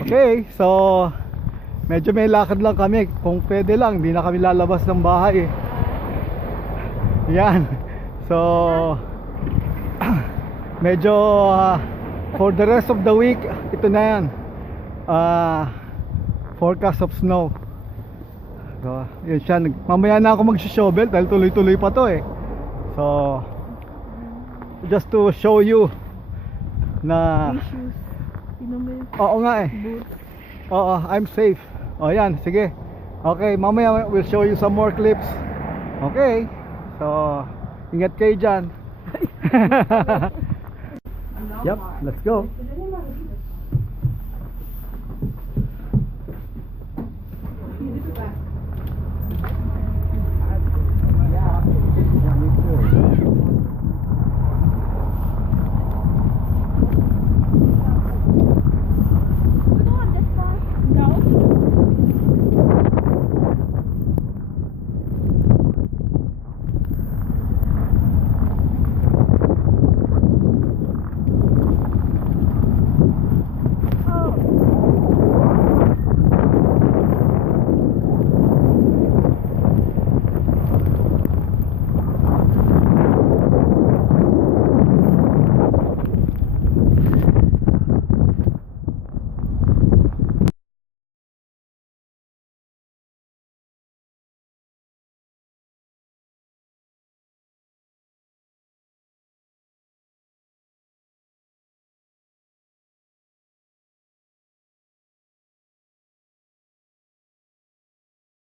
Okay, so medyo may lakad lang kami. Kung pwede lang, hindi na kami lalabas ng bahay. Yan. So medyo for the rest of the week, ito na yan. Forecast of snow. So yun siya. Mamaya na ako mag-shovel dahil tuloy-tuloy pa to eh. So just to show you na oo nga eh. Oo, I'm safe. O yan, sige. Okay, mamaya we'll show you some more clips. Okay. So, ingat kayo dyan. Yep, let's go.